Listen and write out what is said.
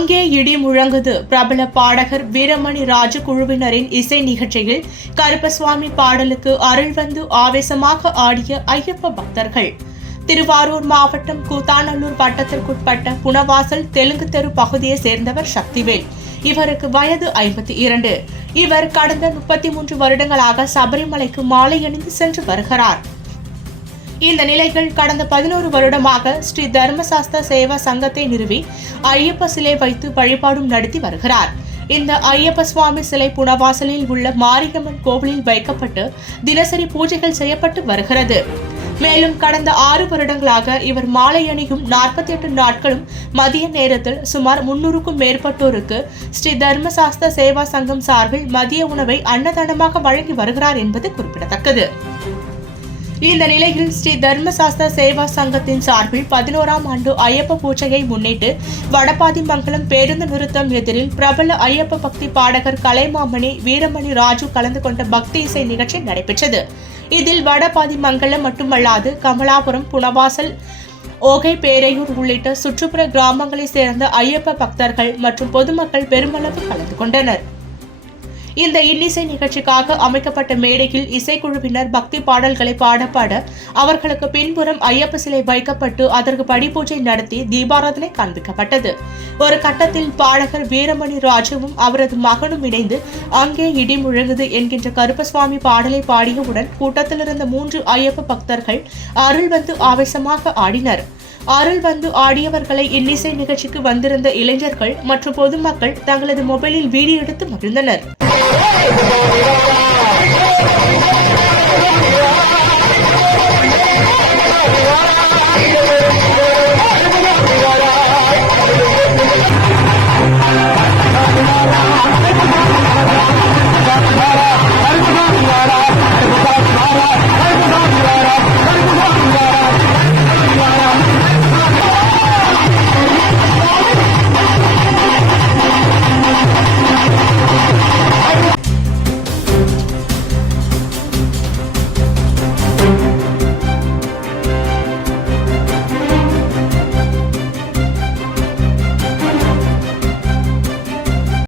அங்கே இடி முழங்குது. பிரபல பாடகர் வீரமணி ராஜு குழுவினரின் இசை நிகழ்ச்சியில் கருப்பசுவாமி பாடலுக்கு அருள் வந்து ஆவேசமாக ஆடிய ஐயப்ப பக்தர்கள். திருவாரூர் மாவட்டம் கூத்தாநல்லூர் வட்டத்திற்குட்பட்ட புனவாசல் தெலுங்கு தெரு பகுதியை சேர்ந்தவர் சக்திவேல். இவருக்கு வயது 52. இவர் கடந்த 33 வருடங்களாக சபரிமலைக்கு மாலை அணிந்து சென்று வருகிறார். இந்த நிலையில் கடந்த 11 வருடமாக ஸ்ரீ தர்மசாஸ்தா சேவா சங்கத்தை நிறுவி ஐயப்ப சிலை வைத்து வழிபாடும் நடத்தி வருகிறார். இந்த ஐயப்ப சுவாமி சிலை புனவாசலில் உள்ள மாரியம்மன் கோவிலில் வைக்கப்பட்டு தினசரி பூஜைகள் செய்யப்பட்டு வருகிறது. மேலும் கடந்த 6 வருடங்களாக இவர் மாலை அணியும் 48 நாட்களும் மதிய நேரத்தில் சுமார் 300க்கும் மேற்பட்டோருக்கு ஸ்ரீ தர்மசாஸ்தா சேவா சங்கம் சார்பில் மதிய உணவை அன்னதானமாக வழங்கி வருகிறார் என்பது குறிப்பிடத்தக்கது. இந்த நிலையில் ஸ்ரீ தர்மசாஸ்தா சேவா சங்கத்தின் சார்பில் 11ஆம் ஆண்டு ஐயப்ப பூஜையை முன்னிட்டு வடபாதிமங்கலம் பேருந்து நிறுத்தம் எதிரில் பிரபல ஐயப்ப பக்தி பாடகர் கலைமாமணி வீரமணி ராஜு கலந்து கொண்ட பக்தி இசை நிகழ்ச்சி நடைபெற்றது. இதில் வடபாதிமங்கலம் மட்டுமல்லாது கமலாபுரம், புனவாசல், ஓகை, பேரையூர் உள்ளிட்ட சுற்றுப்புற கிராமங்களைச் சேர்ந்த ஐயப்ப பக்தர்கள் மற்றும் பொதுமக்கள் பெருமளவு கலந்து கொண்டனர். இந்த இன்னிசை நிகழ்ச்சிக்காக அமைக்கப்பட்ட மேடையில் இசைக்குழுவினர் பக்தி பாடல்களை பாட அவர்களுக்கு பின்புறம் ஐயப்ப சிலை வைக்கப்பட்டு அதற்கு படிப்பூஜை நடத்தி தீபாராதனை காண்பிக்கப்பட்டது. ஒரு கட்டத்தில் பாடகர் வீரமணி ராஜுவும் அவரது மகனும் இணைந்து அங்கே இடி முழங்குது என்கின்ற கருப்பசுவாமி பாடலை பாடியவுடன் கூட்டத்தில் இருந்த 3 ஐயப்ப பக்தர்கள் அருள் வந்து ஆவேசமாக ஆடினர். அருள் வந்து ஆடியவர்களை இன்னிசை நிகழ்ச்சிக்கு வந்திருந்த இளைஞர்கள் மற்றும் பொதுமக்கள் தங்களது மொபைலில் வீடியோ எடுத்து மகிழ்ந்தனர்.